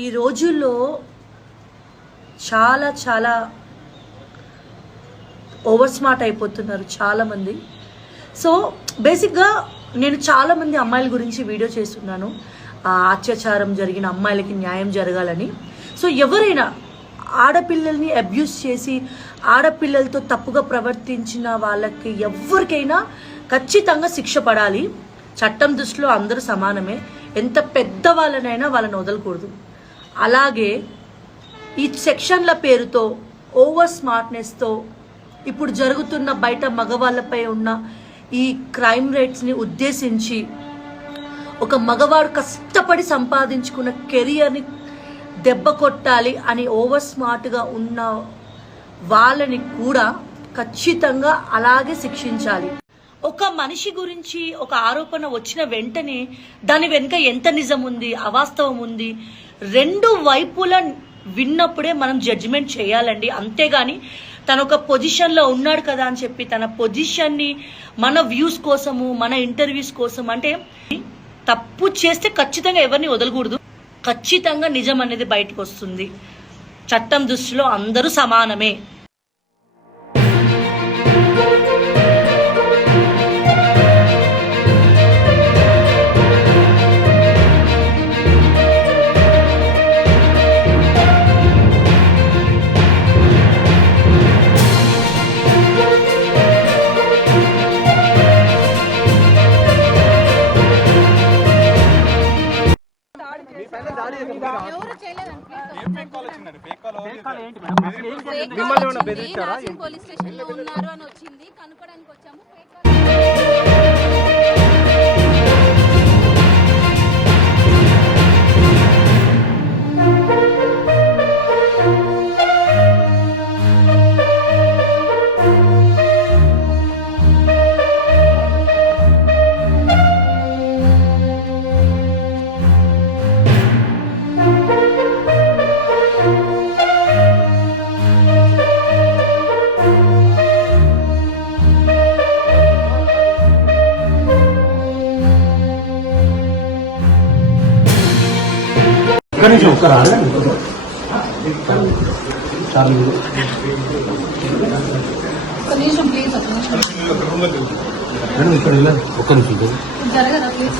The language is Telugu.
ఈ రోజుల్లో చాలా చాలా ఓవర్ స్మార్ట్ అయిపోతున్నారు చాలామంది. సో బేసిక్గా నేను చాలామంది అమ్మాయిల గురించి వీడియో చేస్తున్నాను, అత్యాచారం జరిగిన అమ్మాయిలకి న్యాయం జరగాలని. సో ఎవరైనా ఆడపిల్లల్ని అబ్యూస్ చేసి ఆడపిల్లలతో తప్పుగా ప్రవర్తించిన వాళ్ళకి ఎవరికైనా ఖచ్చితంగా శిక్ష పడాలి. చట్టం దృష్టిలో అందరూ సమానమే, ఎంత పెద్ద వాళ్ళనైనా వాళ్ళని వదలకూడదు. అలాగే ఈ సెక్షన్ల పేరుతో ఓవర్ స్మార్ట్నెస్తో ఇప్పుడు జరుగుతున్న బయట మగవాళ్ళపై ఉన్న ఈ క్రైమ్ రేట్స్ని ఉద్దేశించి ఒక మగవాడు కష్టపడి సంపాదించుకున్న కెరియర్ని దెబ్బ కొట్టాలి అని ఓవర్ స్మార్ట్గా ఉన్న వాళ్ళని కూడా ఖచ్చితంగా అలాగే శిక్షించాలి. ఒక మనిషి గురించి ఒక ఆరోపణ వచ్చిన వెంటనే దాని వెనుక ఎంత నిజం ఉంది, అవాస్తవం ఉంది, రెండు వైపుల విన్నప్పుడే మనం జడ్జిమెంట్ చేయాలండి. అంతేగాని తన ఒక పొజిషన్లో ఉన్నాడు కదా అని చెప్పి తన పొజిషన్ని మన వ్యూస్ కోసము మన ఇంటర్వ్యూస్ కోసం అంటే తప్పు చేస్తే ఖచ్చితంగా ఎవరిని వదలకూడదు. ఖచ్చితంగా నిజం అనేది బయటకు వస్తుంది. చట్టం దృష్టిలో అందరూ సమానమే. పోలీస్ స్టేషన్ లో ఉన్నారు అని వచ్చింది, కనుక్కోడానికి వచ్చాము. ఒక్క నిమిషం ప్లీజ్, ఒక్క నిమిషం జరగదా ప్లీజ్.